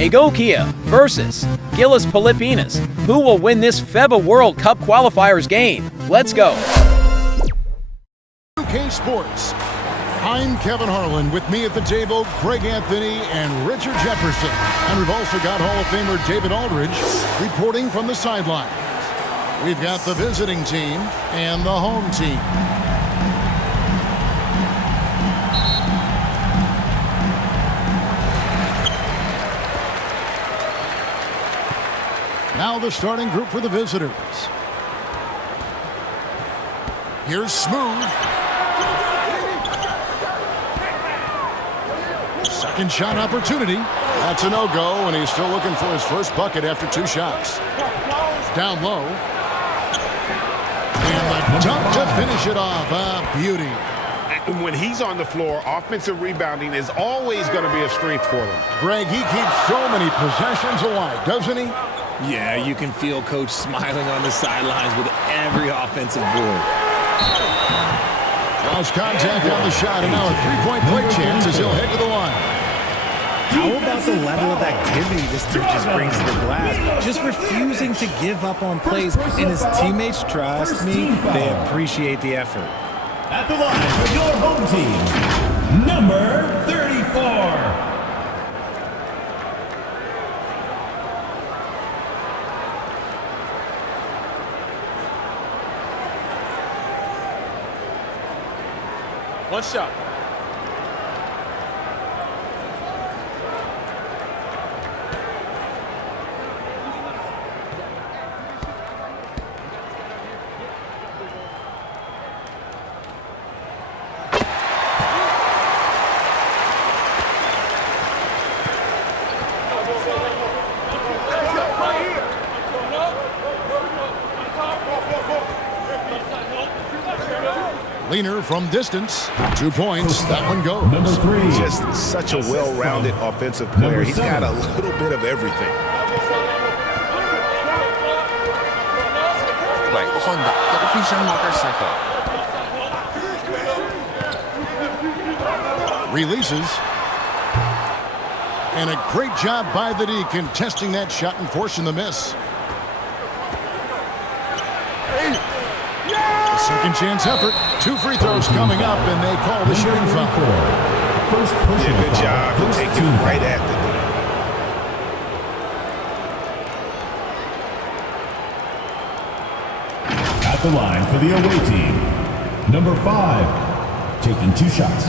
Igokea versus GILAS Pilipinas. Who will win this FIBA World Cup qualifiers game? Let's go. UK Sports. I'm Kevin Harlan. With me at the table, Greg Anthony and Richard Jefferson. And we've also got Hall of Famer David Aldridge reporting from the sideline. We've got the visiting team and the home team. Now the starting group for the visitors. Here's Smooth. Second shot opportunity. That's a no-go, and he's still looking for his first bucket after 2 shots. Down low. And the dunk to finish it off. A beauty. When he's on the floor, offensive rebounding is always going to be a strength for them. Greg, he keeps so many possessions alive, doesn't he? Yeah, you can feel Coach smiling on the sidelines with every offensive board. Lost contact on the shot, and now a three-point play chance as he'll head to the line. How about the level of activity this dude just brings to the glass? Just refusing to give up on plays, and his teammates, trust me, they appreciate the effort. At the line for your home team, number 34. One shot. Leaner from distance. 2 points. That one goes. Number 3. Just such a well-rounded offensive player. He's got a little bit of everything. Releases. And a great job by the D contesting that shot and forcing the miss. Second chance effort. 2 free throws coming up, and they call the shooting foul. Yeah, good job for taking it right at the D. At the line for the away team, number 5, taking 2 shots.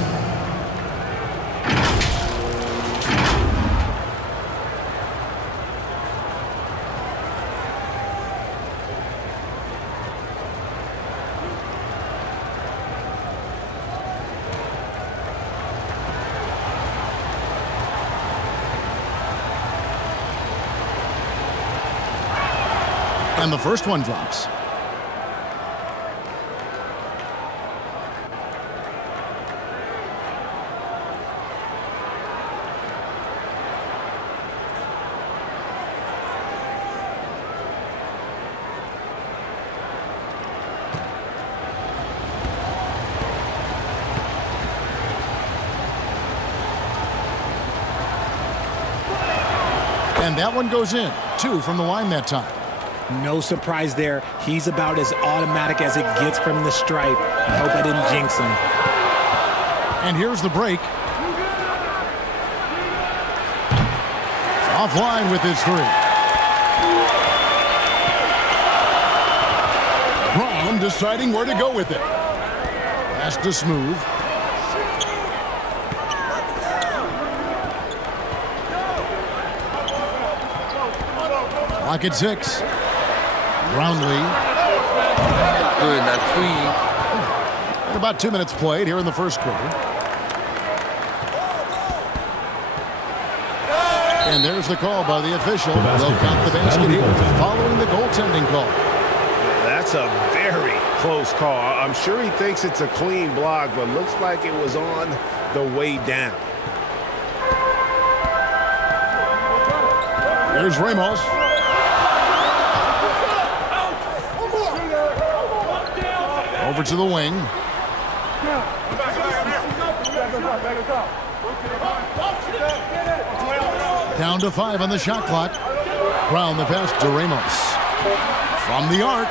And the first one drops. And that one goes in. 2 from the line that time. No surprise there. He's about as automatic as it gets from the stripe. I hope I didn't jinx him. And here's the break. Offline with his 3. Brown deciding where to go with it. Pass to Smooth. Clock at 6. Brownlee. And about 2 minutes played here in the first quarter. And there's the call by the official. They'll count the basket here following the goaltending call. That's a very close call. I'm sure he thinks it's a clean block, but looks like it was on the way down. Here's Ramos. Over to the wing. Down to 5 on the shot clock. Brown the pass to Ramos. From the arc.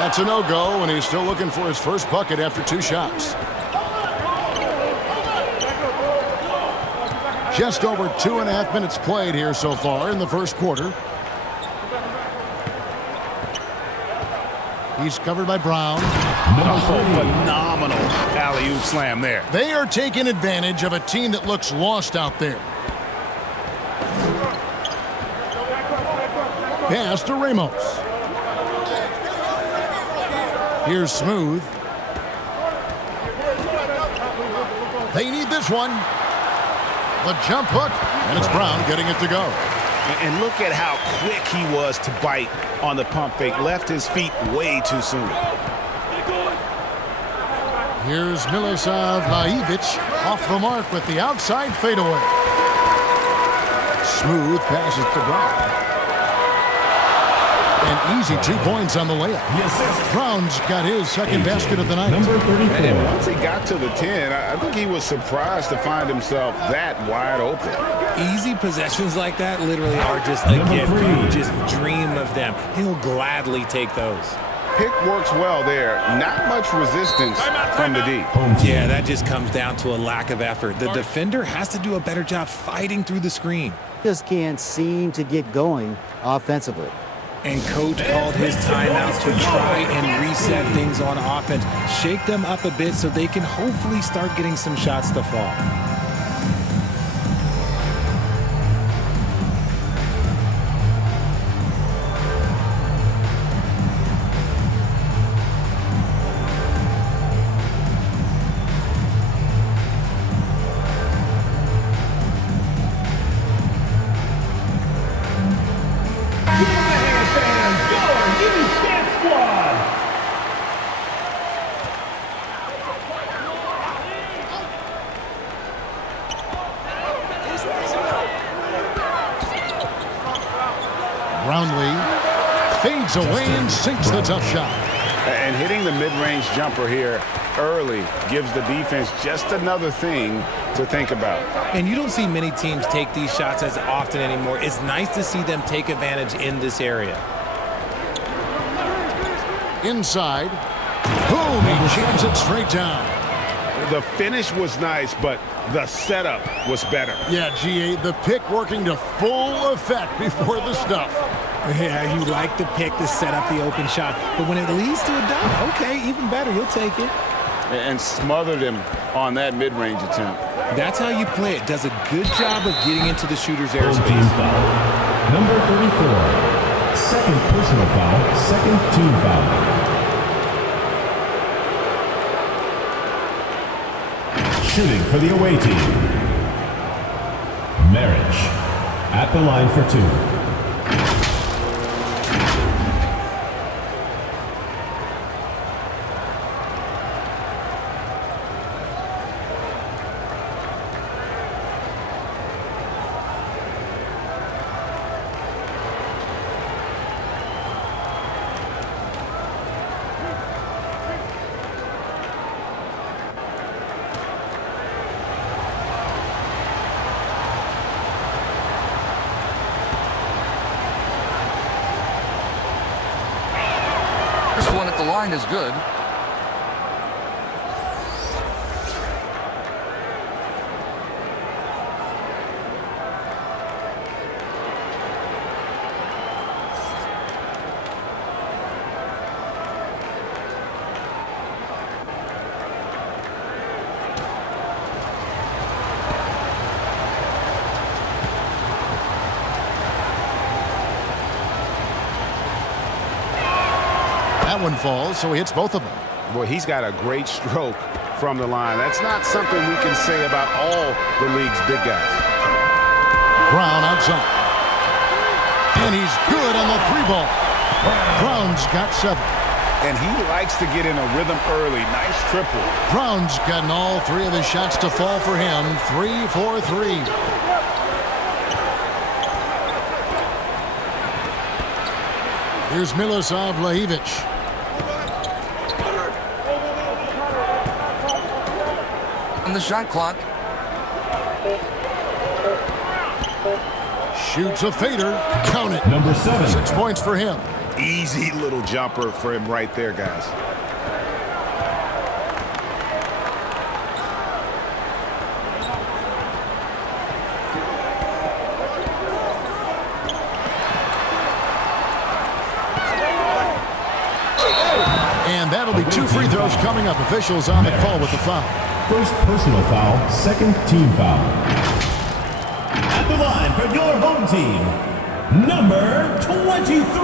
That's a no-go, and he's still looking for his first bucket after 2 shots. Just over 2.5 minutes played here so far in the first quarter. He's covered by Brown. Phenomenal alley-oop slam there. They are taking advantage of a team that looks lost out there. Pass to Ramos. Here's Smooth. They need this one. The jump hook, and it's Brown getting it to go. And look at how quick he was to bite on the pump fake. Left his feet way too soon. Here's Milosav Lajevic off the mark with the outside fadeaway. Smooth passes to Brown. An easy 2 points on the layup. Brown's got his second basket of the night. Number 34. And once he got to the 10, I think he was surprised to find himself that wide open. Easy possessions like that literally are just a gift. You just dream of them. He'll gladly take those. Pick works well there. Not much resistance from the D. Yeah, that just comes down to a lack of effort. The defender has to do a better job fighting through the screen. Just can't seem to get going offensively. And coach called his timeout to try and reset things on offense. Shake them up a bit so they can hopefully start getting some shots to fall. Brownlee fades away and sinks the tough shot. And hitting the mid-range jumper here early gives the defense just another thing to think about. And you don't see many teams take these shots as often anymore. It's nice to see them take advantage in this area. Inside. Boom, he jams it straight down. The finish was nice, but the setup was better. Yeah, GA, the pick working to full effect before the stuff. Yeah, you like the pick to set up the open shot, but when it leads to a dunk, okay, even better, you'll take it. And smothered him on that mid-range attempt. That's how you play it. Does a good job of getting into the shooter's airspace. Number 34. Second personal foul, second team foul. Shooting for the away team. Marriage at the line for 2. One at the line is good. That one falls, so he hits both of them. Boy, he's got a great stroke from the line. That's not something we can say about all the league's big guys. Brown outside. And he's good on the 3-ball. Brown's got 7. And he likes to get in a rhythm early. Nice triple. Brown's gotten all 3 of his shots to fall for him. 3 for 3. Here's Milosav Lajevic. On the shot clock. Shoots a fader. Count it. Number 7. 6 points for him. Easy little jumper for him right there, guys. And that'll be 2 free throws coming up. Officials on the call with the foul. First personal foul, second team foul. At the line for your home team, number 23.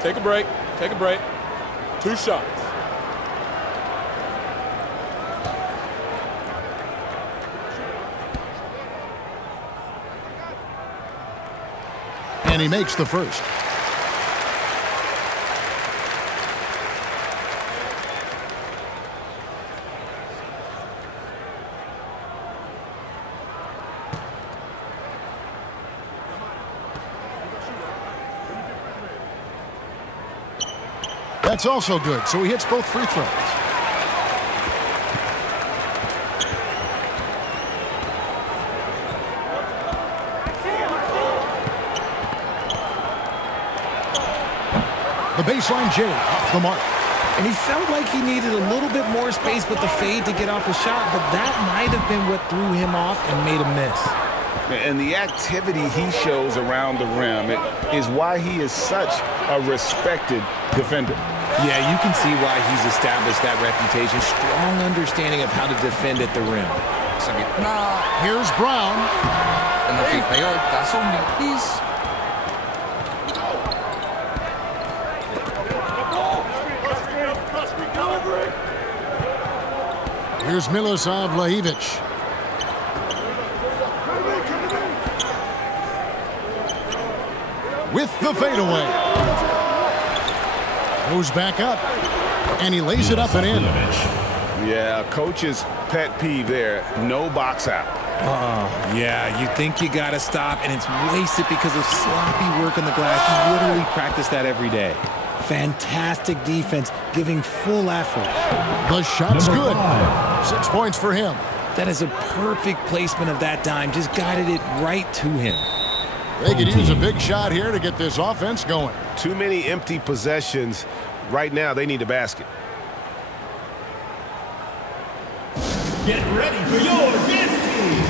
Take a break. Take a break. 2 shots. And he makes the first. That's also good, so he hits both free throws. The baseline J off the mark. And he felt like he needed a little bit more space with the fade to get off a shot, but that might have been what threw him off and made him miss. And the activity he shows around the rim is why he is such a respected defender. Yeah, you can see why he's established that reputation. Strong understanding of how to defend at the rim. Here's Brown. Here's Milosav Lajevic. With the fadeaway. Goes back up. And he lays it up and in. Yeah, coach's pet peeve there. No box out. Oh, yeah, you think you got to stop, and it's wasted because of sloppy work on the glass. You literally practice that every day. Fantastic defense, giving full effort. The shot's Number good. 5. 6 points for him. That is a perfect placement of that dime. Just guided it right to him. They could use a big shot here to get this offense going. Too many empty possessions. Right now, they need a basket. Get ready for your dance team.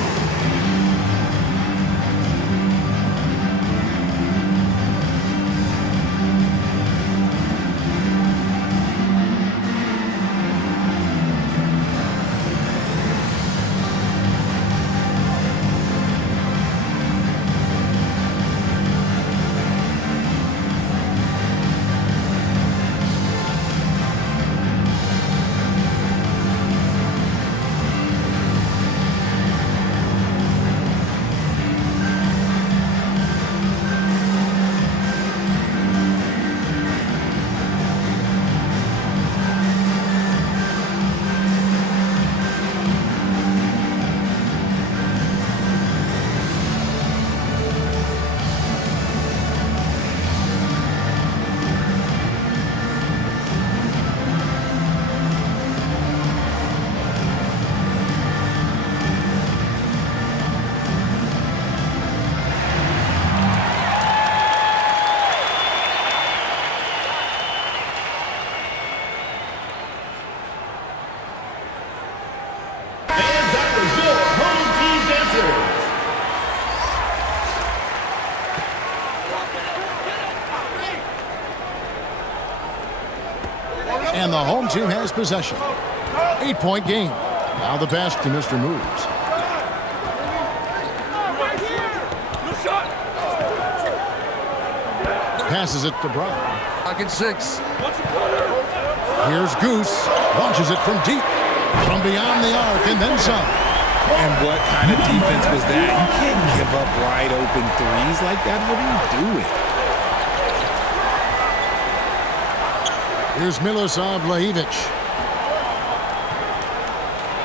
And the home team has possession. 8-point game. Now the pass to Mr. Moves. Passes it to Brown. Pocket 6. Here's Goose. Launches it from deep. From beyond the arc and then some. And what kind of defense was that? You can't give up wide open threes like that. What are you doing? Here's Milosav Lajevic.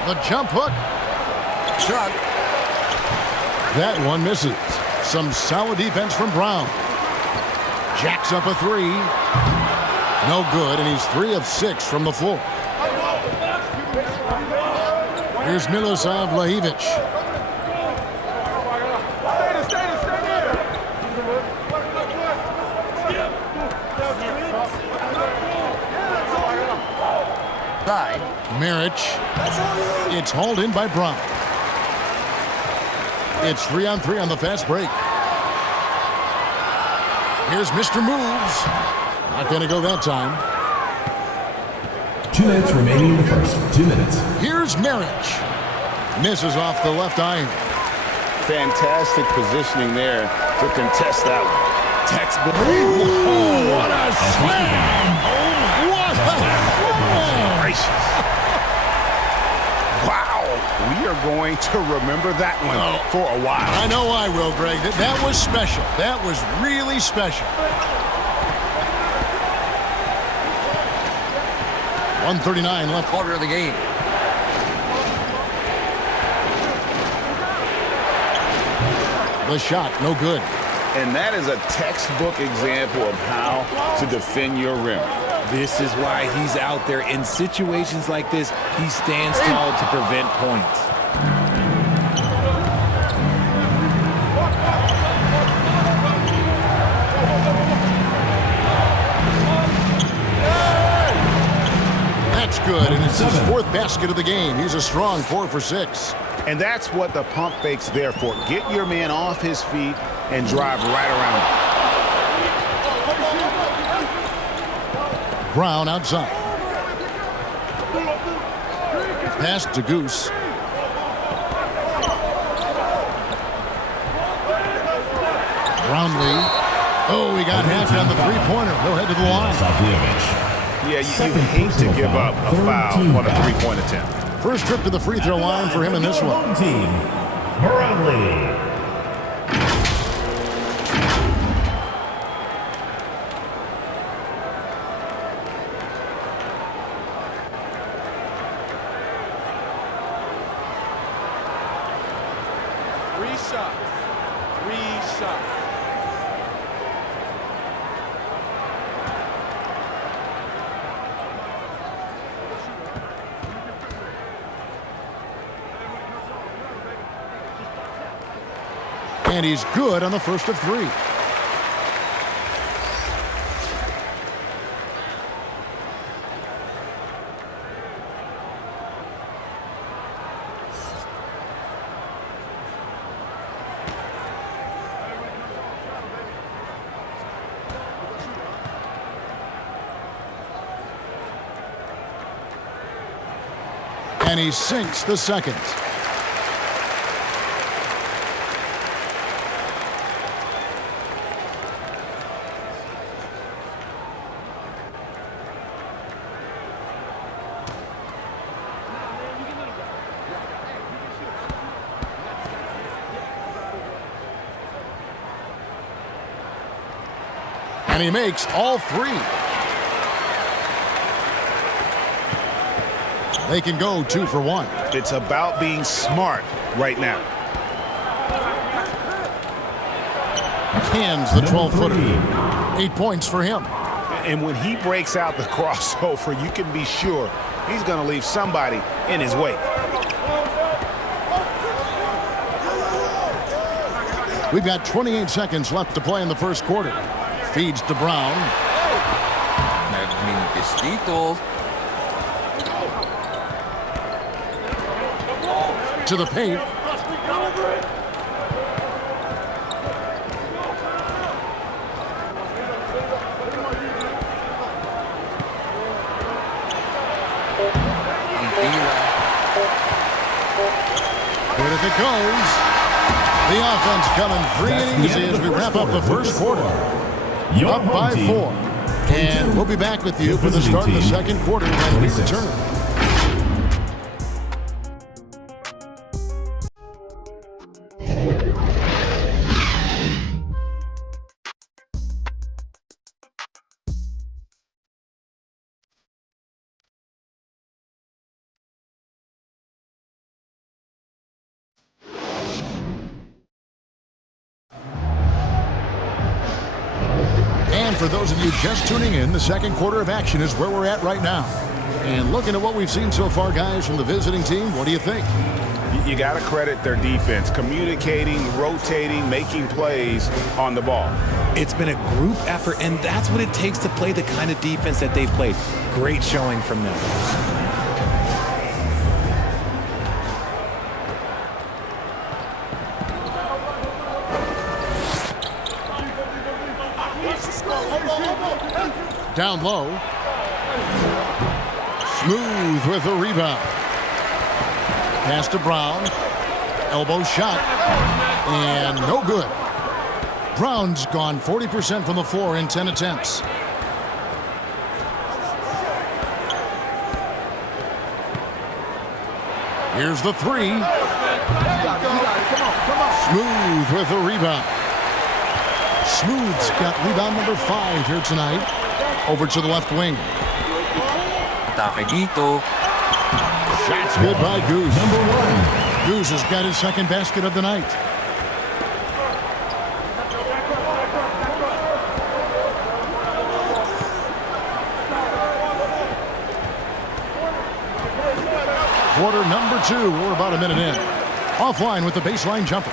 The jump hook. Shot. That one misses. Some solid defense from Brown. Jacks up a three. No good, and he's 3 of 6 from the floor. Here's Milosav Lajevic. Marich. It's hauled in by Brown. It's 3-on-3 on the fast break. Here's Mr. Moves. Not going to go that time. 2 minutes remaining in the first. 2 minutes. Here's Marich. Misses off the left iron. Fantastic positioning there to contest that one. Textbook. Oh, what a slam! What a slam! Gracious. Wow. We are going to remember that one for a while. I know I will, Greg. That was special. That was really special. 1:39 left. Quarter of the game. The shot, no good. And that is a textbook example of how to defend your rim. This is why he's out there. In situations like this, he stands tall to prevent points. That's good, and it's his 4th basket of the game. He's a strong 4 for 6. And that's what the pump fake's there for. Get your man off his feet and drive right around him. Brown outside. Pass to Goose. Brownlee. Oh, he got half on the three-pointer. He'll head to the line. Yeah, you hate to give up a foul on a three-point attempt. First trip to the free throw line for him in this one. Team, Barangay. Three shots. And he's good on the first of 3. And he sinks the second. And he makes all 3. They can go 2 for 1. It's about being smart right now. Hands the 12-footer. 8 points for him. And when he breaks out the crossover, you can be sure he's going to leave somebody in his wake. We've got 28 seconds left to play in the first quarter. Feeds to Brown. To the paint. Good if it goes. The offense coming free and easy as we wrap up the first quarter. Up by 4. And we'll be back with you for the start of the second quarter when we return. And for those of you just tuning in, the second quarter of action is where we're at right now. And looking at what we've seen so far, guys, from the visiting team, what do you think? You got to credit their defense, communicating, rotating, making plays on the ball. It's been a group effort, and that's what it takes to play the kind of defense that they've played. Great showing from them. Down low. Smooth with the rebound. Pass to Brown. Elbow shot. And no good. Brown's gone 40% from the floor in 10 attempts. Here's the three. Smooth with the rebound. Smooth's got rebound number 5 here tonight. Over to the left wing. Shots good by Goose. Number 1. Goose has got his second basket of the night. Quarter number 2. We're about a minute in. Offline with the baseline jumper.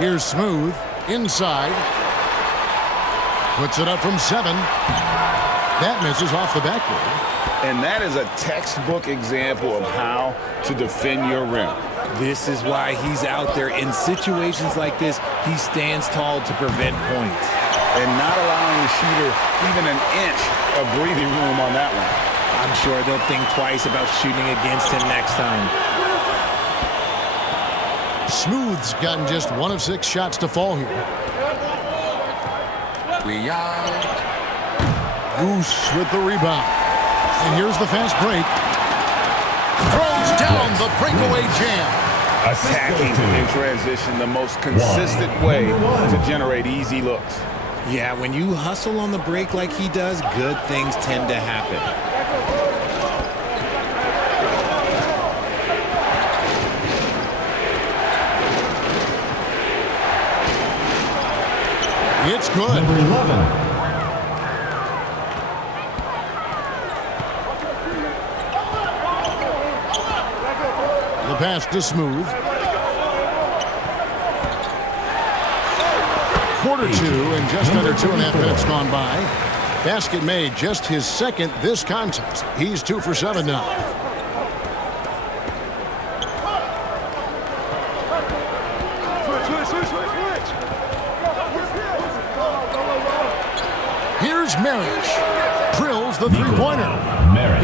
Here's Smooth. Inside. Puts it up from 7. That misses off the backboard. And that is a textbook example of how to defend your rim. This is why he's out there. In situations like this, he stands tall to prevent points. And not allowing the shooter even an inch of breathing room on that one. I'm sure they'll think twice about shooting against him next time. Smooth's gotten just 1 of 6 shots to fall here. Goose with the rebound. And here's the fast break. Throws down the breakaway jam. Attacking in transition, the most consistent way to generate easy looks. Yeah, when you hustle on the break like he does, good things tend to happen. It's good. Number 11. The pass to Smooth. Quarter 2 and just under 2.5 minutes gone by. Basket made, just his second this contest. He's 2 for 7 now. Here's Marriage. Drills the three-pointer.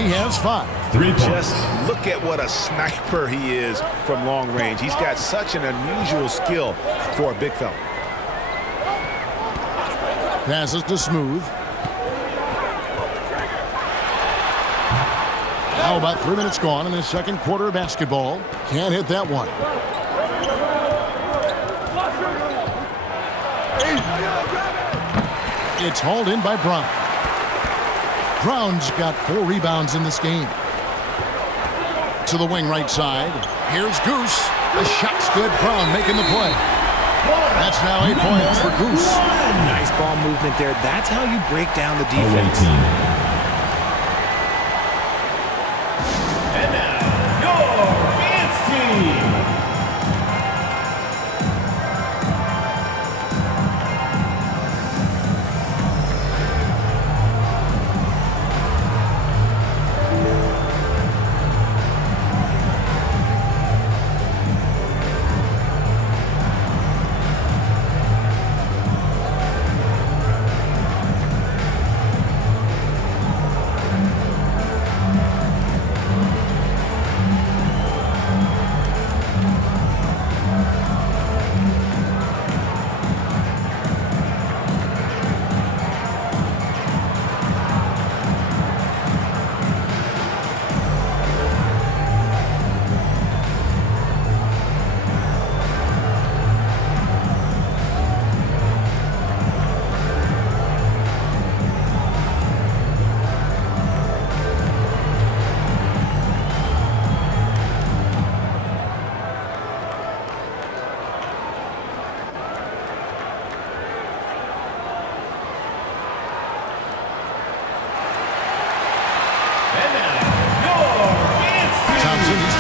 He has 5. 3 points. Just look at what a sniper he is from long range. He's got such an unusual skill for a big fella. Passes to Smooth. Now about 3 minutes gone in the second quarter of basketball. Can't hit that one. It's hauled in by Brown. Brown's got 4 rebounds in this game. To the wing right side. Here's Goose. The shot's good. Brown making the play. That's now 8 points for Goose. Nice ball movement there. That's how you break down the defense. And now, your dance team.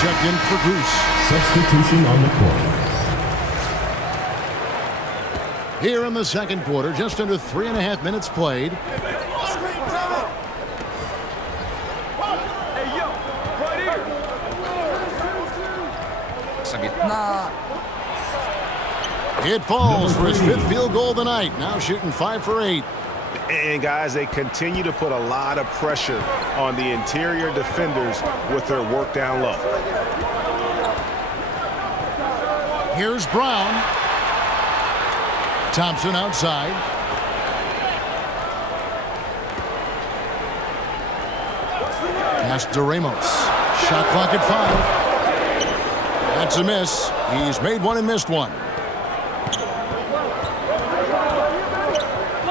checked in for Goose. Substitution on the court. Here in the second quarter, just under 3.5 minutes played. It falls for his 5th field goal of the night. Now shooting 5 for 8. And guys, they continue to put a lot of pressure on the interior defenders with their work down low. Here's Brown. Thompson outside. Pass to Ramos. Shot clock at 5. That's a miss. He's made one and missed one.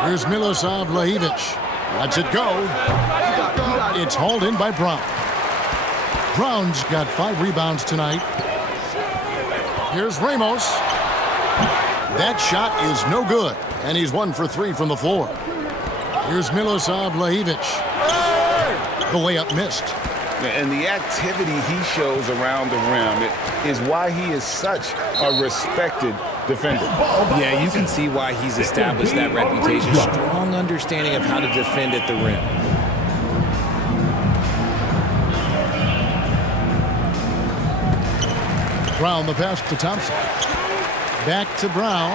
Here's Milosav Lajevic. Lets it go. It's hauled in by Brown. Brown's got 5 rebounds tonight. Here's Ramos. That shot is no good, and he's 1 for 3 from the floor. Here's Milosav Lajevic. The layup missed. And the activity he shows around the rim is why he is such a respected defender. Yeah, you can see why he's established that reputation. Strong understanding of how to defend at the rim. Brown the pass to Thompson. Back to Brown.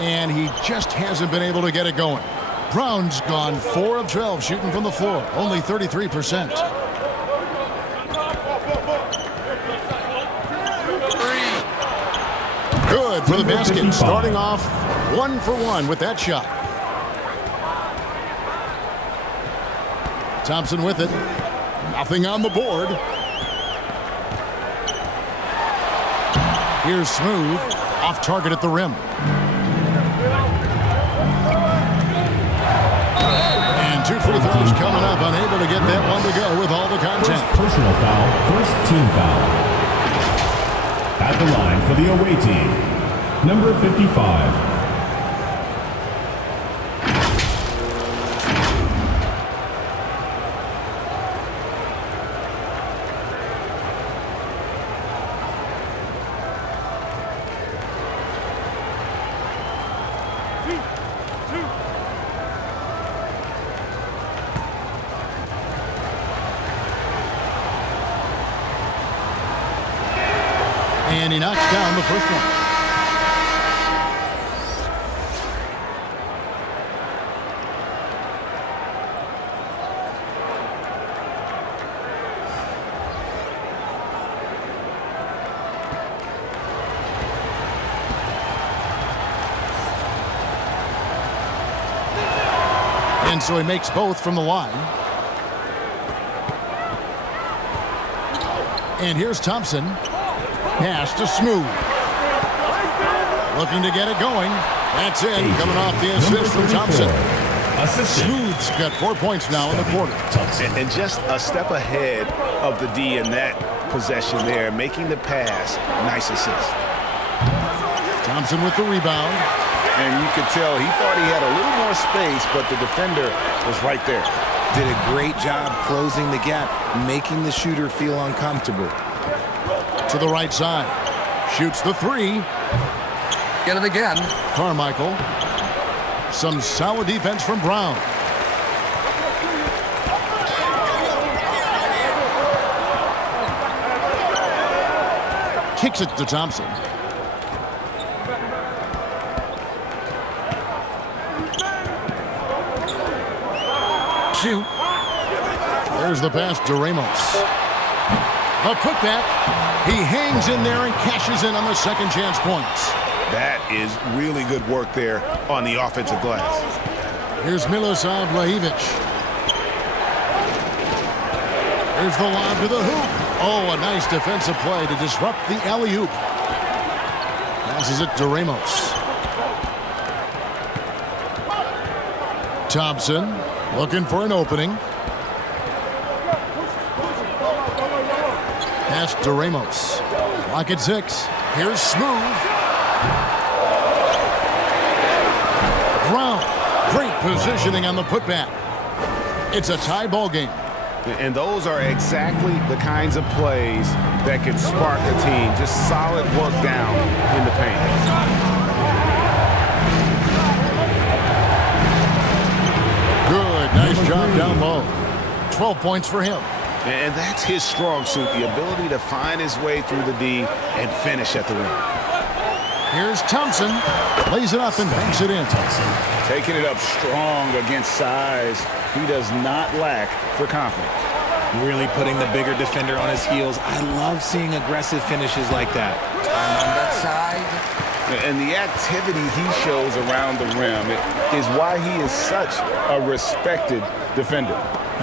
And he just hasn't been able to get it going. Brown's gone 4 of 12 shooting from the floor. Only 33%. Good for the basket. Starting off 1 for 1 with that shot. Thompson with it. Nothing on the board. Here's Smooth. Off target at the rim. And 2 free throws coming up. Unable to get that one to go with all the content. Personal foul, first team foul. At the line for the away team, number 55. And he knocks down the first one. And so he makes both from the line. And here's Thompson. Pass to Smooth. Looking to get it going. That's in. Coming off the assist from Thompson. Smooth's got 4 points now in the quarter. And just a step ahead of the D in that possession there, making the pass. Nice assist. Thompson with the rebound. And you could tell he thought he had a little more space, but the defender was right there. Did a great job closing the gap, making the shooter feel uncomfortable. To the right side. Shoots the 3. Get it again. Carmichael. Some solid defense from Brown. Kicks it to Thompson. Shoot. There's the pass to Ramos. A putback. He hangs in there and cashes in on the second chance points. That is really good work there on the offensive glass. Here's Milosav Lajevic. Here's the lob to the hoop. Oh, a nice defensive play to disrupt the alley-oop. Passes it to Ramos. Thompson looking for an opening. Pass to Ramos. Lock at 6. Here's Smooth. Brown. Great positioning on the putback. It's a tie ball game. And those are exactly the kinds of plays that can spark a team. Just solid work down in the paint. Good, nice job down low. 12 points for him. And that's his strong suit, the ability to find his way through the D and finish at the rim. Here's Thompson. Lays it up and banks it in. Taking it up strong against size. He does not lack for confidence. Really putting the bigger defender on his heels. I love seeing aggressive finishes like that. And on that side. And the activity he shows around the rim is why he is such a respected defender.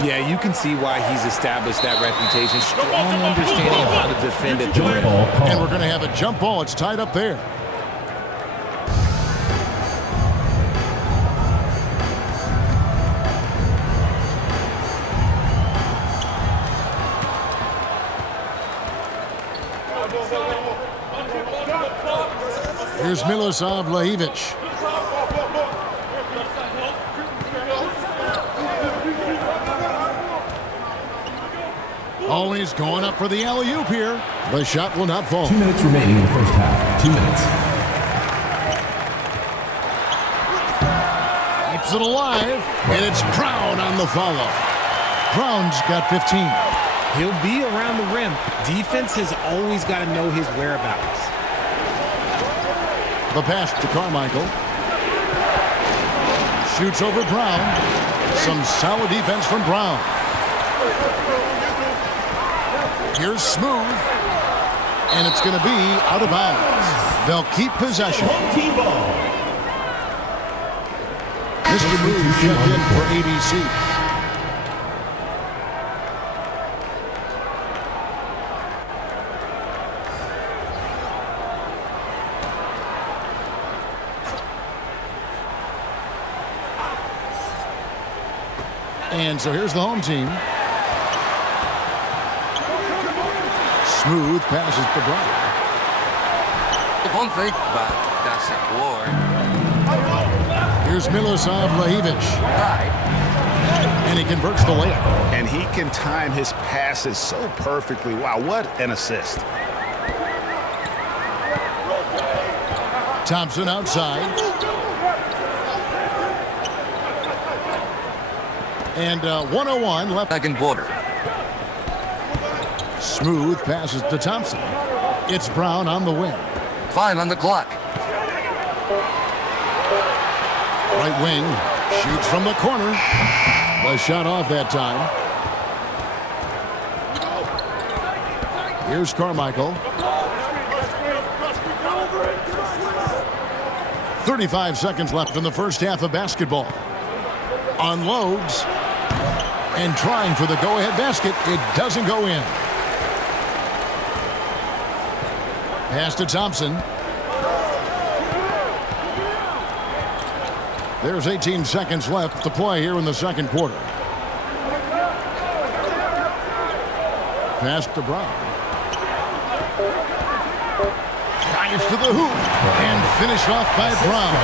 Yeah, you can see why he's established that reputation. Strong understanding of how to defend at the rim. And we're going to have a jump ball. It's tied up there. Here's Milosav Lajevic. Always going up for the alley-oop here. The shot will not fall. 2 minutes remaining in the first half. 2 minutes. Keeps it alive, and it's Brown on the follow. Brown's got 15. He'll be around the rim. Defense has always got to know his whereabouts. The pass to Carmichael. Shoots over Brown. Some solid defense from Brown. Here's Smooth. And it's going to be out of bounds. They'll keep possession. Mr. Smooth checked in for ABC. And so here's the home team. Smooth passes to Brown. One thing, but that's a war. Here's Milosav Lajevic. Right. And he converts the layup. And he can time his passes so perfectly. Wow, what an assist. Thompson outside. And 101 left. Second quarter. Smooth passes to Thompson. It's Brown on the wing. 5 on the clock. Right wing. Shoots from the corner. The shot off that time. Here's Carmichael. 35 seconds left in the first half of basketball. Unloads. And trying for the go-ahead basket. It doesn't go in. Pass to Thompson. There's 18 seconds left to play here in the second quarter. Pass to Brown. Drives to the hoop. And finished off by Brown.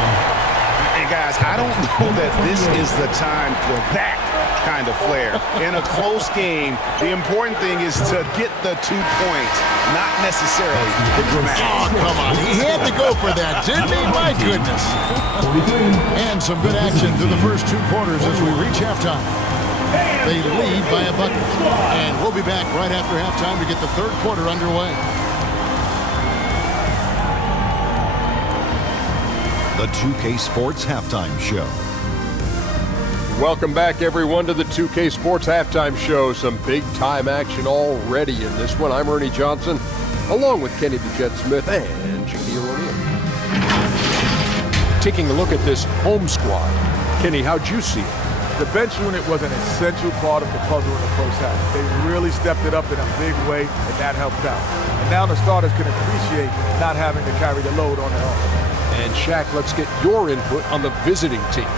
Hey, guys, I don't know that this is the time for that kind of flair. In a close game, the important thing is to get the 2 points, not necessarily the dramatic. Oh, come on. He had to go for that, didn't he? My goodness. And some good action through the first 2 quarters as we reach halftime. They lead by a bucket. And we'll be back right after halftime to get the third quarter underway. The 2K Sports Halftime Show. Welcome back, everyone, to the 2K Sports Halftime Show. Some big-time action already in this one. I'm Ernie Johnson, along with Kenny the Jet Smith and Shaquille O'Neal. Taking a look at this home squad. Kenny, how'd you see it? The bench unit was an essential part of the puzzle in the first half. They really stepped it up in a big way, and that helped out. And now the starters can appreciate not having to carry the load on their own. And Shaq, let's get your input on the visiting team.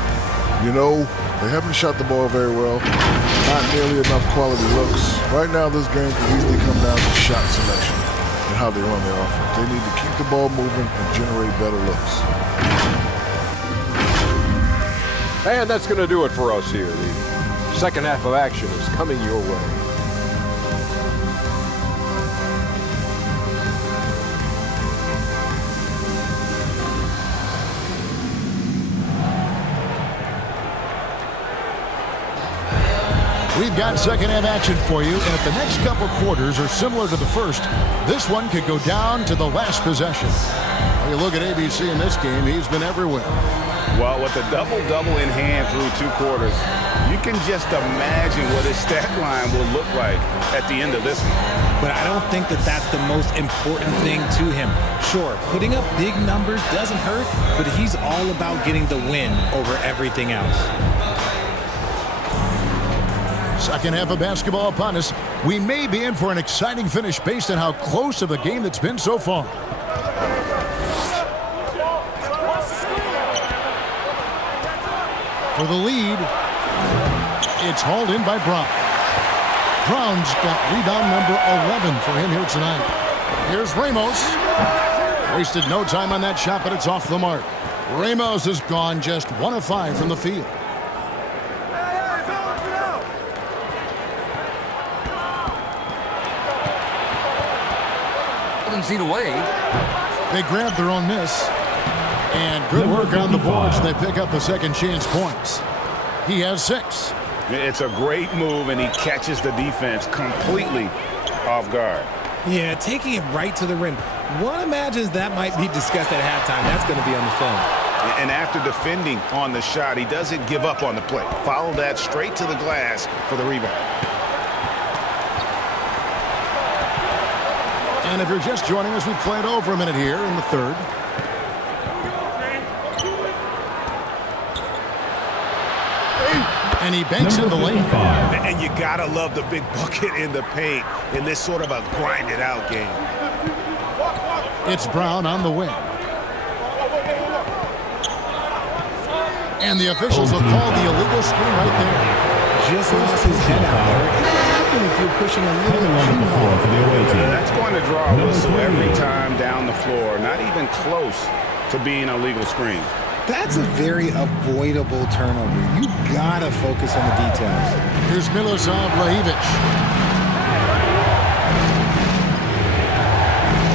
You know, they haven't shot the ball very well. Not nearly enough quality looks. Right now, this game can easily come down to shot selection and how they run their offense. They need to keep the ball moving and generate better looks. And that's going to do it for us here. The Second half of action is coming your way. We've got second half action for you, and if the next couple quarters are similar to the first, this one could go down to the last possession. When you look at ABC in this game, he's been everywhere. Well, with a double-double in hand through 2 quarters, you can just imagine what his stat line will look like at the end of this one. But I don't think that that's the most important thing to him. Sure, putting up big numbers doesn't hurt, but he's all about getting the win over everything else. Second half of basketball upon us. We may be in for an exciting finish based on how close of a game that's been so far. For the lead, it's hauled in by Brown. Brown's got rebound number 11 for him here tonight. Here's Ramos. Wasted no time on that shot, but it's off the mark. Ramos has gone just 1 of 5 from the field. Doesn't see the way. They grab their own miss. And good work on the boards. They pick up the second chance points. He has 6. It's a great move, and he catches the defense completely off guard. Yeah, taking it right to the rim. One imagines that might be discussed at halftime. That's going to be on the film. And after defending on the shot, he doesn't give up on the play. Follow that straight to the glass for the rebound. And if you're just joining us, we played over a minute here in the third. And he banks in the lane. And you gotta love the big bucket in the paint in this sort of a grinded-out game. It's Brown on the wing. And the officials will call the illegal screen right there. Just lost his head out there. It can happen if you're pushing a little too hard for the away team. That's going to draw a whistle every time down the floor. Not even close to being a legal screen. That's a very avoidable turnover. You gotta focus on the details. Here's Milosav Lajevic.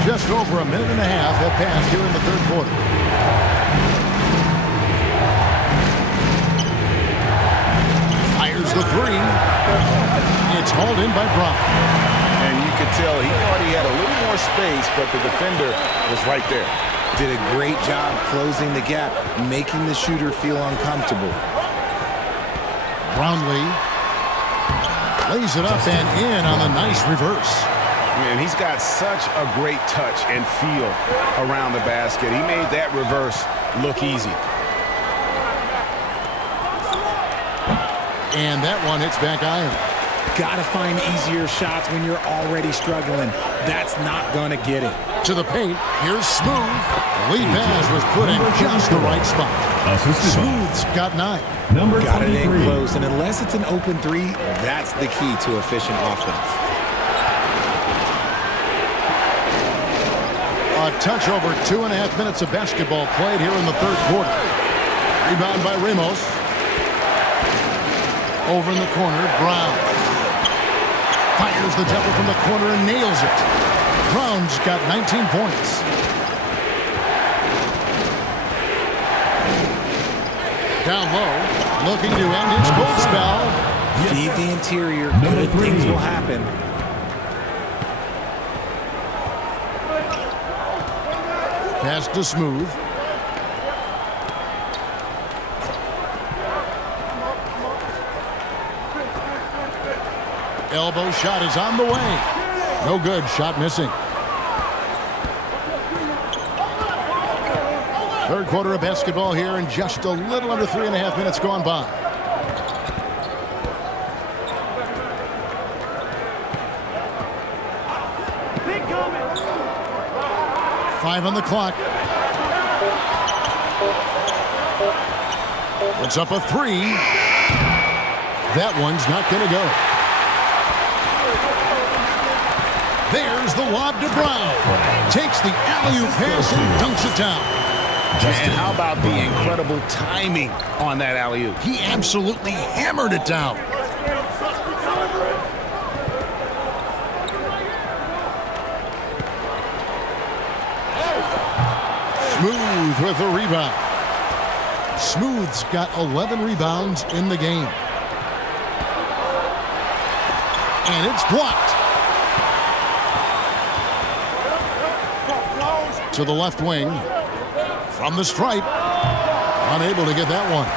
Just over a minute and a half have passed here in the third quarter. Fires the 3. It's hauled in by Brown. And you could tell he thought he had a little more space, but the defender was right there. Did a great job closing the gap, making the shooter feel uncomfortable. Brownlee lays it up and in on the nice reverse. And he's got such a great touch and feel around the basket. He made that reverse look easy. And that one hits back iron. Gotta find easier shots when you're already struggling. That's not gonna get it. To the paint, here's Smooth. The lead pass was put in just the right spot. Smooth's got 9. Got it in close, and unless it's an open 3, that's the key to efficient offense. A touch over 2.5 minutes of basketball played here in the third quarter. Rebound by Ramos. Over in the corner, Brown. Fires the jumper from the corner and nails it. Brown's got 19 points. Down low, looking to end his cold spell. Feed the interior, good things will happen. Pass to Smooth. Elbow shot is on the way. No good, shot missing. Third quarter of basketball here and just a little under 3.5 minutes gone by. Five on the clock. It's up a 3. That one's not going to go. There's the lob to Brown. Takes the alley-oop pass and dunks it down. And how about the incredible timing on that alley-oop? He absolutely hammered it down. Smooth with the rebound. Smooth's got 11 rebounds in the game. And it's blocked. To the left wing. From the stripe. Unable to get that one.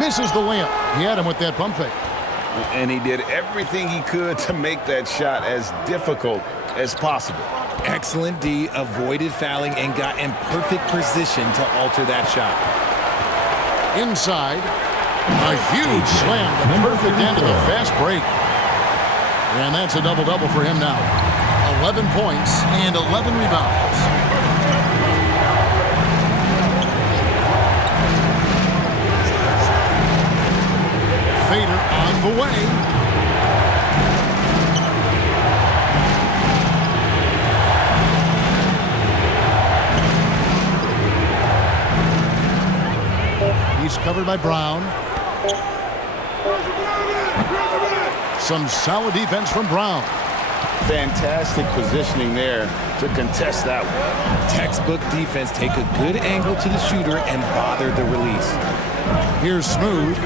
Misses the layup. He had him with that pump fake. And he did everything he could to make that shot as difficult as possible. Excellent D, avoided fouling and got in perfect position to alter that shot. Inside, a huge slam, the perfect end of the fast break. And that's a double-double for him now. 11 points and 11 rebounds. Fader on the way. He's covered by Brown. Some solid defense from Brown. Fantastic positioning there to contest that one. Textbook defense. Take a good angle to the shooter and bother the release. Here's Smooth.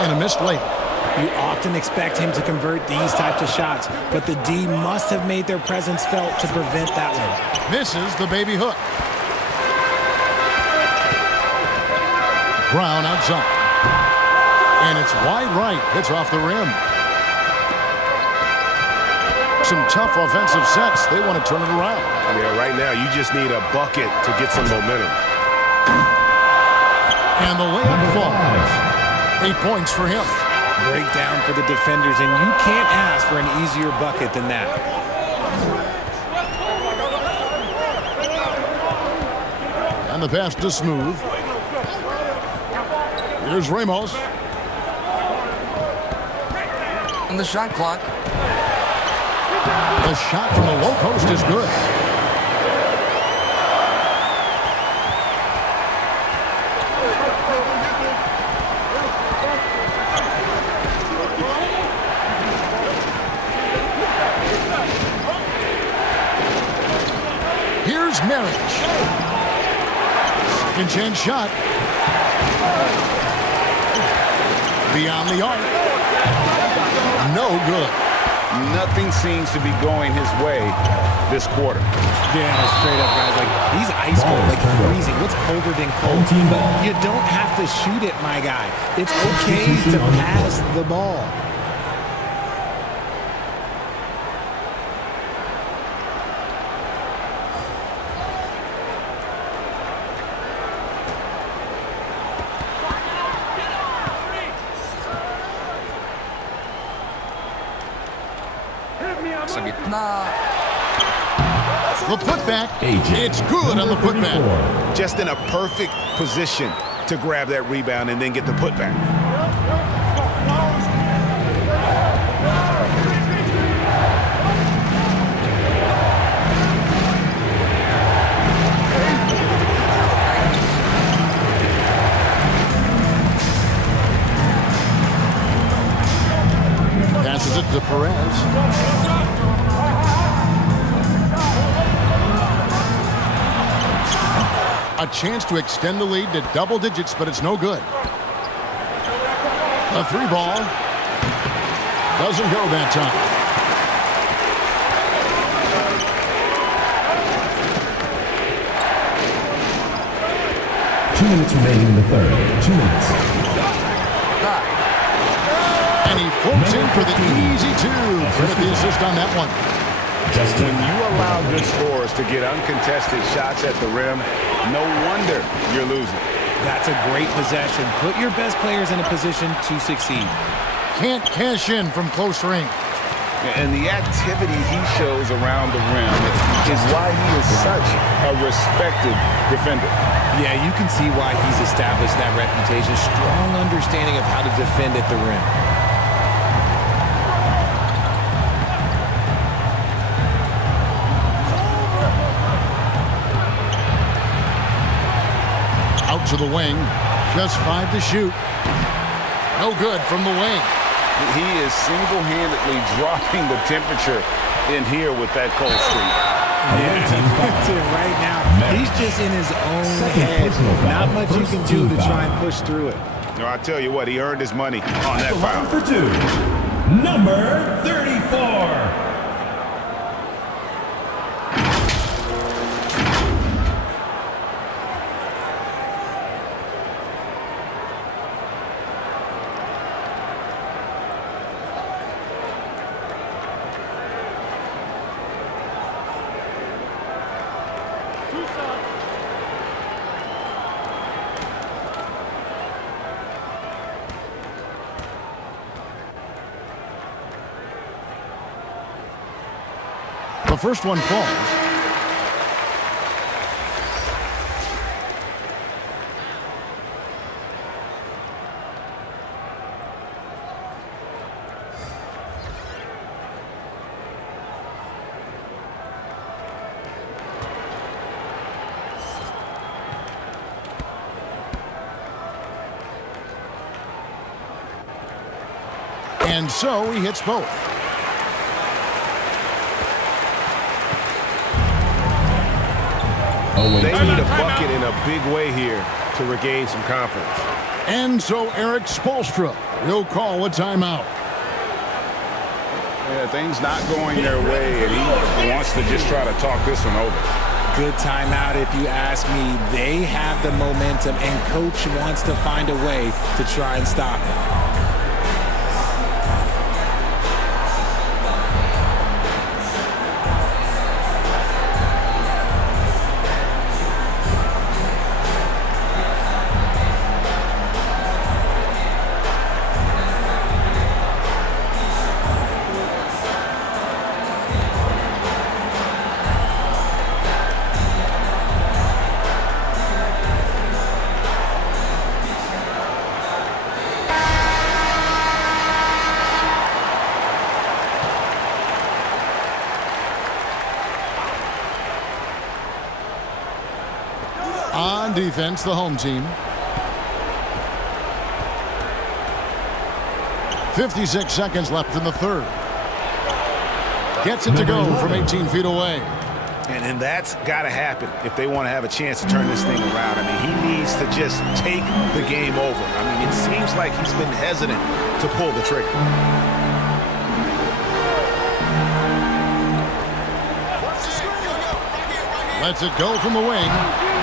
And a missed layup. You often expect him to convert these types of shots, but the D must have made their presence felt to prevent that one. Misses the baby hook. Brown outside. And it's wide right. Hits off the rim. Some tough offensive sets. They want to turn it around. Yeah, right now you just need a bucket to get some momentum. And the layup falls. 8 points for him. Breakdown for the defenders, and you can't ask for an easier bucket than that. And the pass to Smooth. Here's Ramos. On the shot clock. The shot from the low post is good. Here's Marriage. Second chance shot. Beyond the arc. No good. Nothing seems to be going his way this quarter. Yeah, straight up, guys. Like, he's ice cold, like freezing. What's colder than cold? But you don't have to shoot it, my guy. It's okay to pass the ball. The putback, it's good on the putback. Just in a perfect position to grab that rebound and then get the putback. Passes it to Perez. A chance to extend the lead to double digits, but it's no good. The three ball doesn't go that time. Two minutes remaining in the third. 2 minutes. And he floats in for the easy two. Credit the assist on that one. When you allow good scorers to get uncontested shots at the rim, no wonder you're losing. That's a great possession. Put your best players in a position to succeed. Can't cash in from close range. And the activity he shows around the rim is why he is such a respected defender. Yeah, you can see why he's established that reputation. Strong understanding of how to defend at the rim. to the wing. Just 5 to shoot. No good from the wing. He is single-handedly dropping the temperature in here with that cold streak. Yeah, right now, he's just in his own head. Not much you can do to try and push through it. No, I tell you what, he earned his money on that foul. For 2, number 34. The first one falls. And so he hits both. They need a bucket in a big way here to regain some confidence. And so Eric Spoelstra will call a timeout. Yeah, things not going their way, and he wants to just try to talk this one over. Good timeout if you ask me. They have the momentum, and coach wants to find a way to try and stop it. On defense, the home team. 56 seconds left in the third. Gets it to go from 18 feet away. And that's got to happen if they want to have a chance to turn this thing around. I mean, he needs to just take the game over. I mean, it seems like he's been hesitant to pull the trigger. Lets it go from the wing.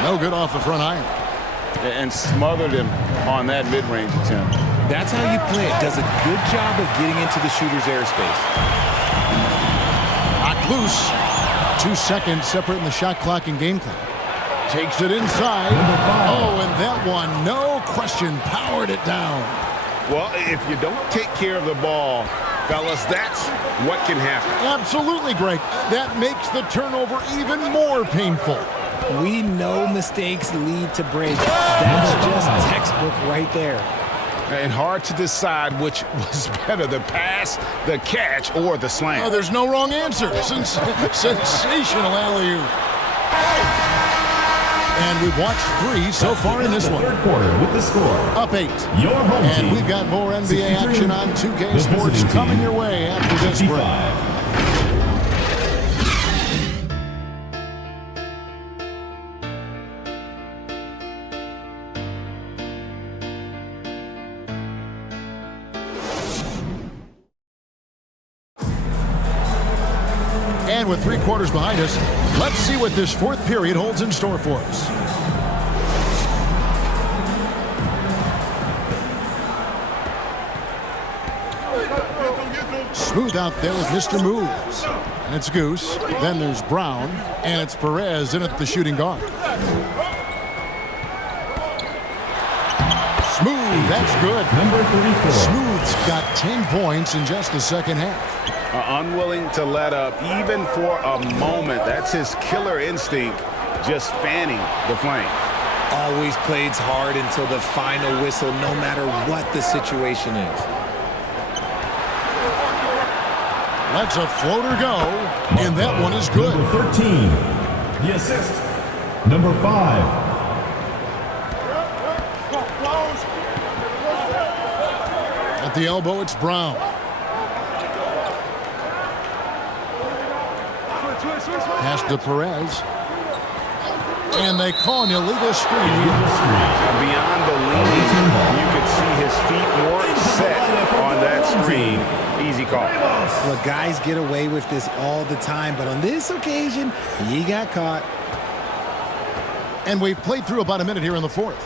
No good off the front iron. And smothered him on that mid-range attempt. That's how you play it. Does a good job of getting into the shooter's airspace. Knocked loose. 2 seconds separating the shot clock and game clock. Takes it inside. Oh, and that one, no question, powered it down. Well, if you don't take care of the ball, fellas, that's what can happen. Absolutely, Greg. That makes the turnover even more painful. We know mistakes lead to breaks. That's just textbook right there. And hard to decide which was better, the pass, the catch, or the slam. Oh, there's no wrong answer. Sensational alley-oop. And we've watched 3 so far in this one. Third quarter with the score. Up 8. Your home team. And we've got more NBA action on 2K Sports coming your way after this break. And with 3 quarters behind us, let's see what this 4th period holds in store for us. Smooth out there with Mr. Moves. And it's Goose. Then there's Brown. And it's Perez in at the shooting guard. Smooth, that's good. Number 34. Smooth's got 10 points in just the second half. Unwilling to let up even for a moment. That's his killer instinct, just fanning the flame. Always plays hard until the final whistle, no matter what the situation is. Lets a floater go, and that one is good. Number 13, the assist. Number 5. At the elbow, it's Brown. Pass to Perez. And they call an illegal screen. Beyond the leaning, you could see his feet weren't set on that screen. Easy call. Look, guys get away with this all the time, but on this occasion, he got caught. And we've played through about a minute here in the fourth.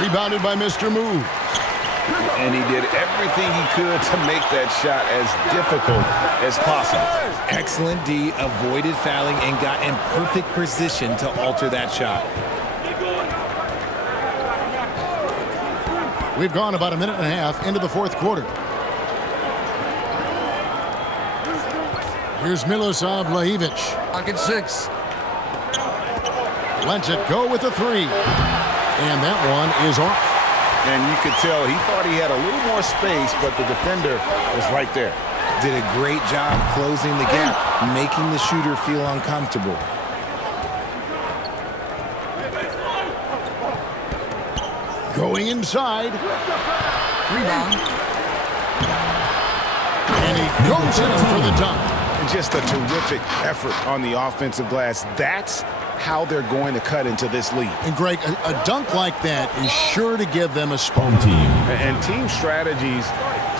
Rebounded by Mr. Move. And he did everything he could to make that shot as difficult as possible. Excellent D, avoided fouling and got in perfect position to alter that shot. We've gone about a minute and a half into the fourth quarter. Here's Milosav Lajevic. Pocket 6. Lets it go with a three. And that one is off. And you could tell he thought he had a little more space, but the defender was right there. Did a great job closing the gap, making the shooter feel uncomfortable. Going inside. Rebound. And he goes in for the dunk. And just a terrific effort on the offensive glass. That's how they're going to cut into this lead. And Greg, a dunk like that is sure to give them a spot. And team strategies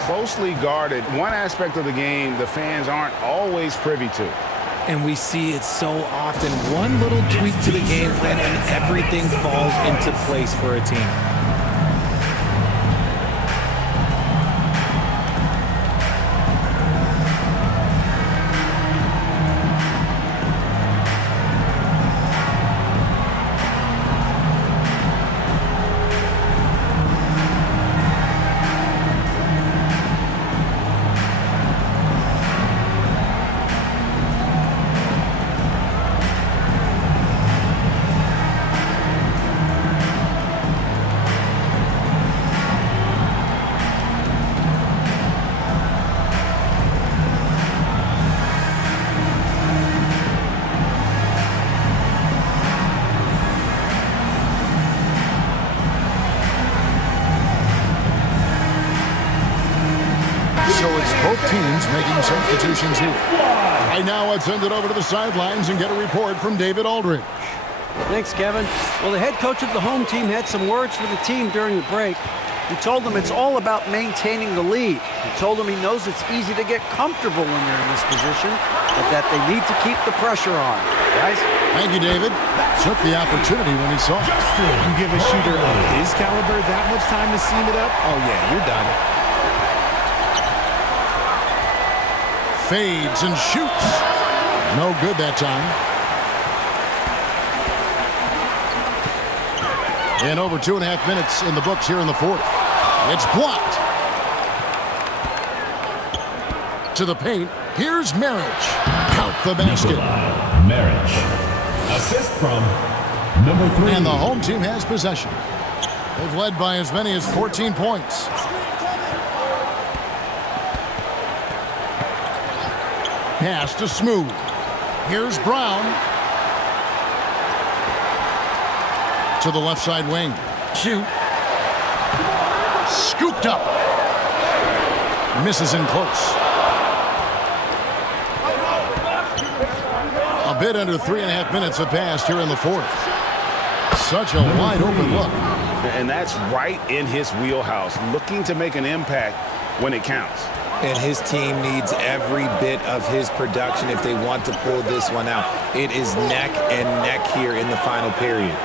closely guarded. One aspect of the game the fans aren't always privy to. And we see it so often. One little tweak to the game plan and everything falls into place for a team. So it's both teams making substitutions here. Right now, let's send it over to the sidelines and get a report from David Aldridge. Thanks, Kevin. Well, the head coach of the home team had some words for the team during the break. He told them it's all about maintaining the lead. He told them he knows it's easy to get comfortable when they're in this position, but that they need to keep the pressure on. Guys? Thank you, David. Took the opportunity when he saw it. You give a shooter of his caliber that much time to seam it up? Oh, yeah, you're done. Fades and shoots. No good that time. And over 2.5 minutes in the books here in the fourth. It's blocked. To the paint. Here's Marriage. Count the basket. Marriage. Assist from number 3. And the home team has possession. They've led by as many as 14 points. Pass to Smooth. Here's Brown. To the left side wing. Shoot. Scooped up. Misses in close. A bit under 3.5 minutes have passed here in the fourth. Such a wide open look. And that's right in his wheelhouse, looking to make an impact when it counts. And his team needs every bit of his production if they want to pull this one out. It is neck and neck here in the final period.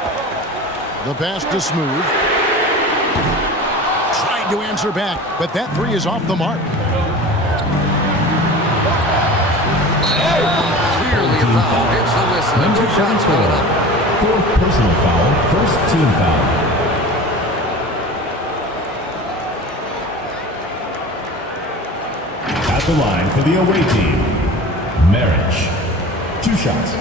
The pass to Smooth. Tried to answer back, but that three is off the mark. Clearly a foul. Here's the whistle. Number 2 shots coming up. 4th personal foul, 1st team foul. At the line for the away team, Marriage. 2 shots.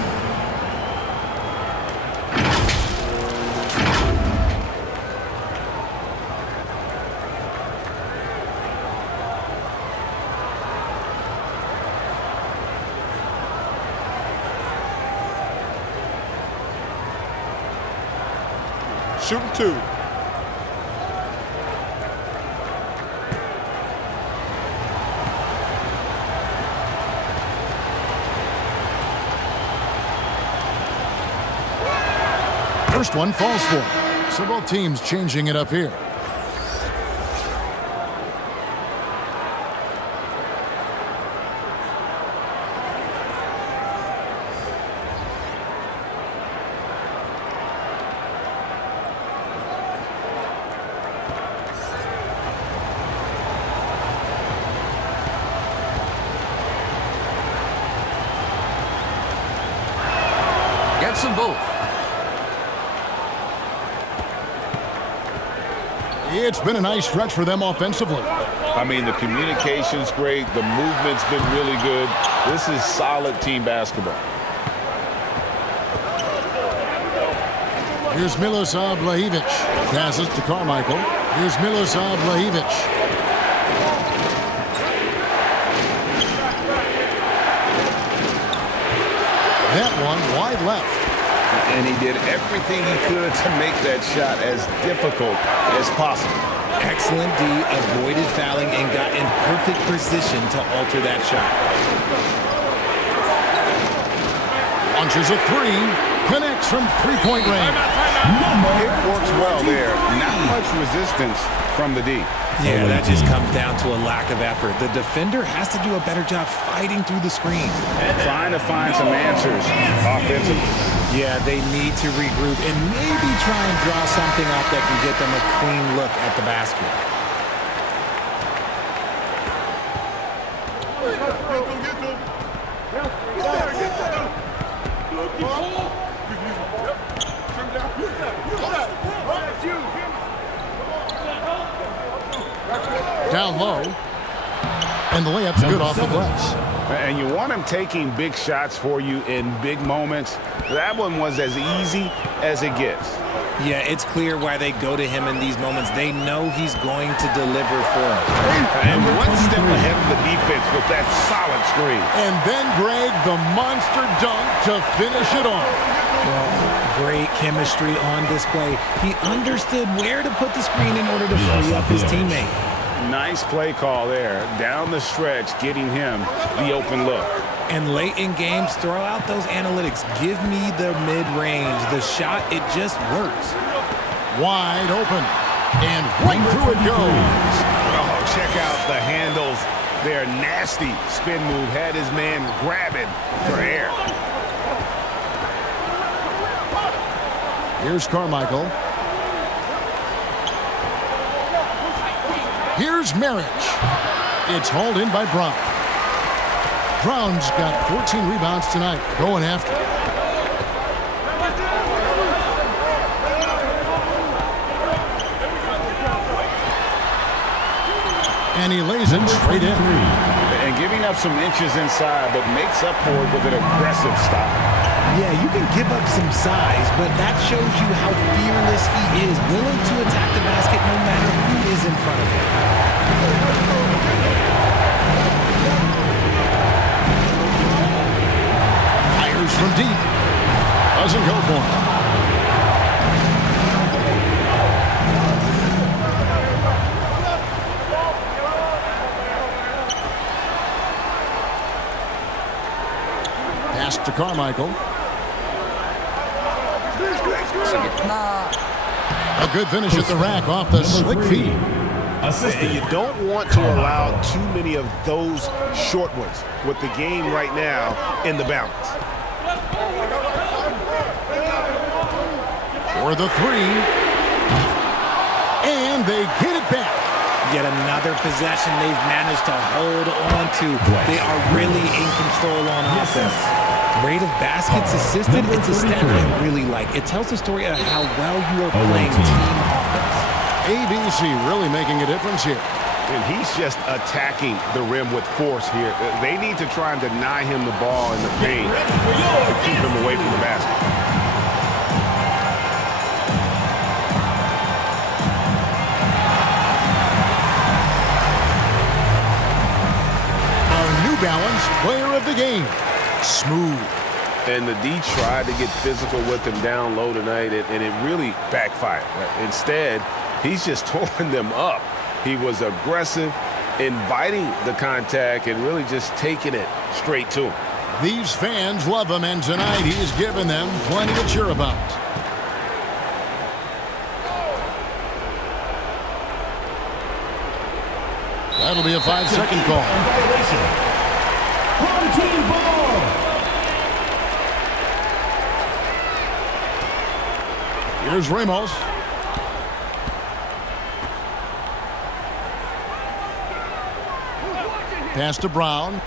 shooting 2. First one falls for him. So both teams changing it up here. Gets them both. It's been a nice stretch for them offensively. I mean, the communication's great. The movement's been really good. This is solid team basketball. Here's Milosav Lajevic. Passes to Carmichael. Here's Milosav Lajevic. That one wide left. And he did everything he could to make that shot as difficult as possible. Excellent D, avoided fouling and got in perfect position to alter that shot. Launches a 3, connects from three-point range. It works well there. Not much resistance from the D. Yeah, that just comes down to a lack of effort. The defender has to do a better job fighting through the screen. Trying to find some answers offensively. Yeah, they need to regroup and maybe try and draw something up that can get them a clean look at the basket. Down low. And the layup's good off the glass. And you want him taking big shots for you in big moments. That one was as easy as it gets. Yeah, it's clear why they go to him in these moments. They know he's going to deliver for them. And one step ahead of the defense with that solid screen. And then Greg, the monster dunk to finish it off. Well, great chemistry on display. He understood where to put the screen in order to free up his teammate. Nice play call there. Down the stretch, getting him the open look. And late in games, throw out those analytics. Give me the mid-range. The shot, it just works. Wide open. And right through it goes. Oh, check out the handles. They're nasty. Spin move had his man grabbing for air. Here's Carmichael. Here's Marriage. It's hauled in by Brown. Brown's got 14 rebounds tonight, going after. And he lays it straight in. And giving up some inches inside, but makes up for it with an aggressive stop. Yeah, you can give up some size, but that shows you how fearless he is, willing to attack the basket no matter who is in front of him. Fires from deep. Doesn't go for him. Pass to Carmichael. A good finish at the rack off the slick feed. And you don't want to allow too many of those short ones with the game right now in the balance. For the 3. And they get it back. Yet another possession they've managed to hold on to. They are really in control on offense. Rate of baskets assisted, it's a stat I really like. It tells the story of how well you are playing team offense. ABC really making a difference here. And he's just attacking the rim with force here. They need to try and deny him the ball in the paint to keep him away from the basket. Our New Balance player of the game. Smooth, And the D tried to get physical with him down low tonight, and it really backfired. Instead, he's just torn them up. He was aggressive, inviting the contact, and really just taking it straight to him. These fans love him, and tonight he's given them plenty to cheer about. That'll be a 5-second call. Home team ball. Here's Ramos. Pass to Brown.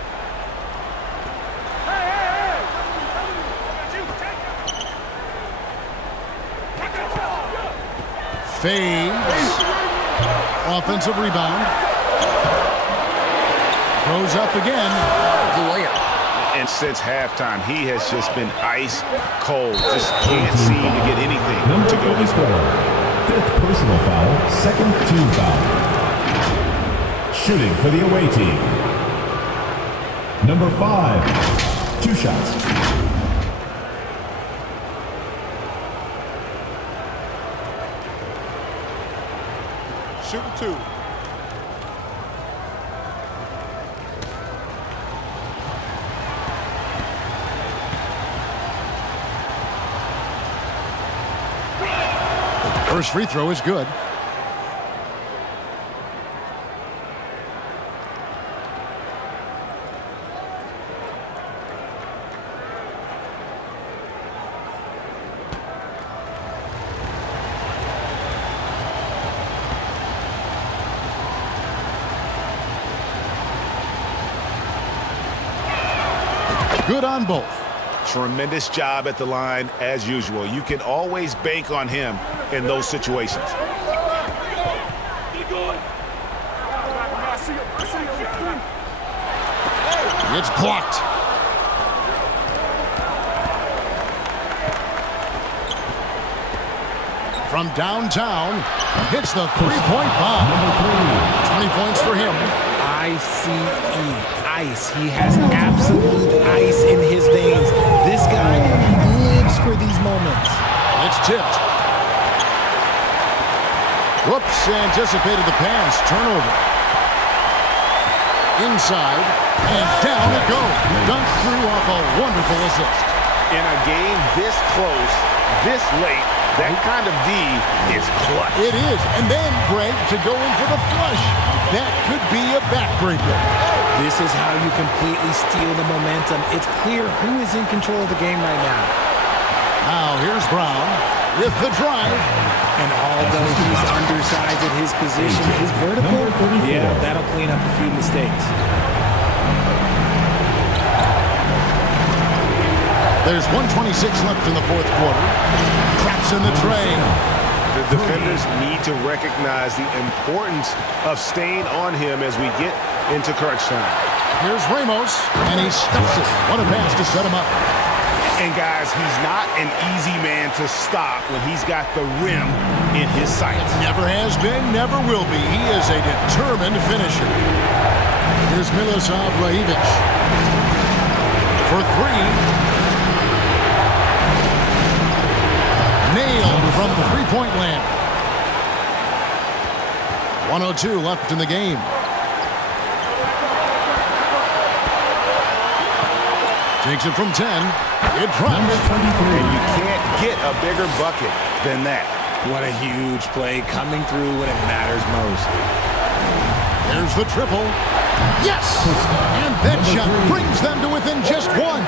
Fades. Offensive rebound. Goes up again. The layup. And since halftime, he has just been ice cold. Just can't seem to get anything to go his way. 5th personal foul, 2nd team foul. Shooting for the away team. Number 5, 2 shots. Shooting 2. First free throw is good. Good on both. Tremendous job at the line as usual. You can always bank on him in those situations. It's blocked. From downtown, hits the three-point bomb. 20 points for him. Ice. He has absolute ice in his veins. This guy, he lives for these moments. It's tipped. Whoops, anticipated the pass. Turnover. Inside, and down it goes. Dunked through off a wonderful assist. In a game this close, this late, that kind of D is clutch. It is. And then, Greg, to go in for the flush. That could be a backbreaker. This is how you completely steal the momentum. It's clear who is in control of the game right now. Now, here's Brown with the drive. And although he's undersized at his position, his vertical, yeah, that'll clean up a few mistakes. There's 1:26 left in the fourth quarter. Traps in the tray. The defenders need to recognize the importance of staying on him as we get into crunch time. Here's Ramos, and he stuffs it. What a pass to set him up. And guys, he's not an easy man to stop when he's got the rim in his sights. Never has been, never will be. He is a determined finisher. Here's Milosav Rahivic for three. Nailed from the three-point land. 1:02 left in the game. Takes it from 10. It drops. And you can't get a bigger bucket than that. What a huge play coming through when it matters most. There's the triple. Yes! And that shot brings them to within just one.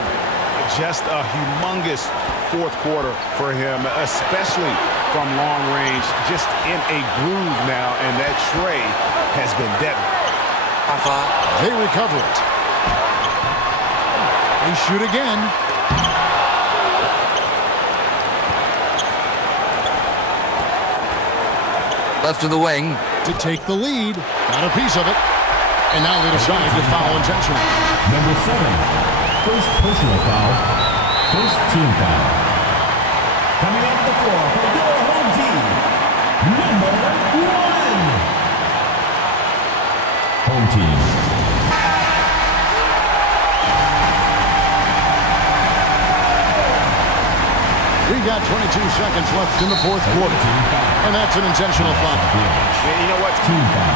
Just a humongous fourth quarter for him, especially from long range. Just in a groove now, and that tray has been deadly. They recover it. They shoot again. Left of the wing. To take the lead. Got a piece of it. And now they decide to foul intentionally. Number 7, first personal foul, first team foul. Coming off the floor for your home team, number 1. Home team. We got 22 seconds left in the fourth quarter. And that's an intentional foul. Yeah, you know what? Team foul.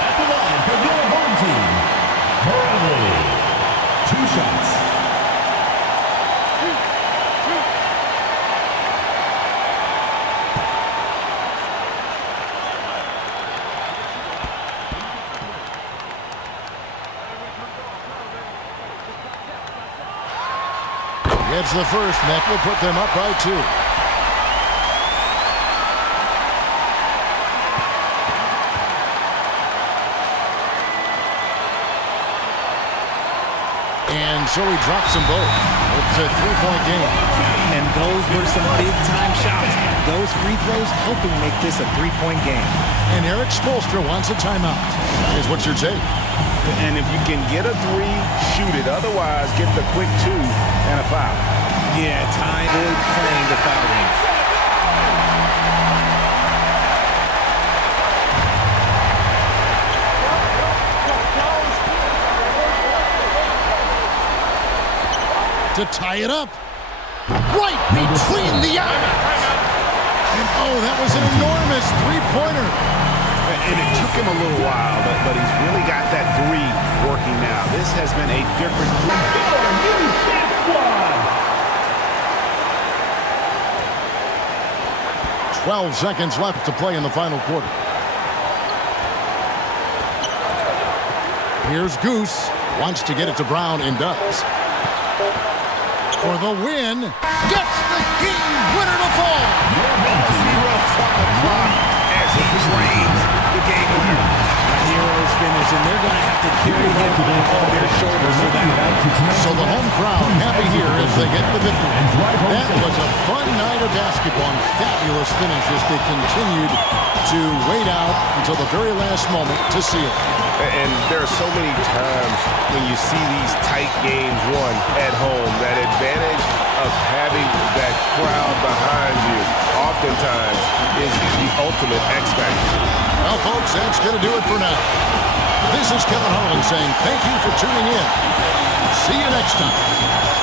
At the line for your home team, Barangay. 2 shots. Gets the first. That will put them up by 2. And so he drops them both. It's a 3-point game. And those were some big-time shots. Those free throws helping make this a 3-point game. And Eric Spoelstra wants a timeout. Is what's your take? And if you can get a 3, shoot it. Otherwise, get the quick 2 and a foul. Yeah, time good playing the foul range. To tie it up. Right between the eyes. And oh, that was an enormous 3-pointer. And it took him a little while, but he's really got that 3 working now. This has been a different... 12 seconds left to play in the final quarter. Here's Goose. Wants to get it to Brown and does. For the win. Gets the game winner to fall. 0's on the clock as he drains the game winner. Heroes finish, and they're going to have to carry him on their shoulders for that. So the home crowd happy here as they get the victory. That was a fun night of basketball and fabulous finish as they continued to wait out until the very last moment to seal it. And there are so many times when you see these tight games won at home, that advantage of having that crowd behind you oftentimes is the ultimate X factor. Well, folks, that's going to do it for now. This is Kevin Harlan saying thank you for tuning in. See you next time.